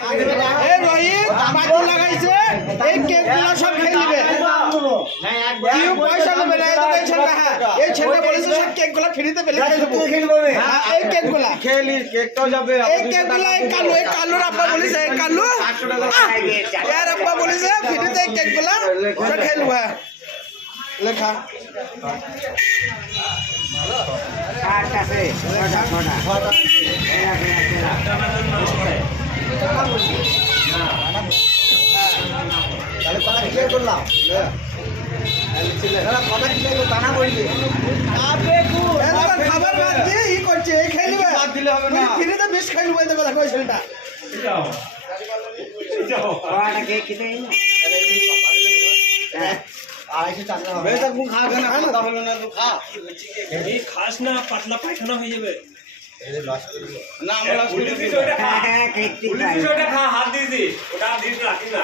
এই রোহিত পার্টি লাগাইছে এই কেকগুলো সব খেয়ে নেবে কেউ পয়সা নেবে না এই ছেলেটা হ্যাঁ এই ছেলেটা বলেছে সব কেকগুলো ফ্রিতে পেলে খেয়ে দেবো এই কেকগুলো খেলি কেকটাও যাবে এই কেকগুলো এই কালুর আব্বা বলেছে এই কালু এর আব্বা বলেছে ফ্রিতে এই কেকগুলো সব খেয়ে নেবো লেখা খাবার বাদ দিয়ে ই করছে এই খেয়ে নেবে বাদ দিলে হবে না ফ্রিতে বেশ খেয়ে নেবো দেখো ওই ছেলেটা খাস না পাতলা পায়খানা হয়ে যাবে না আমরা খা হাত দিয়ে দি ওটা দিস রাখিস না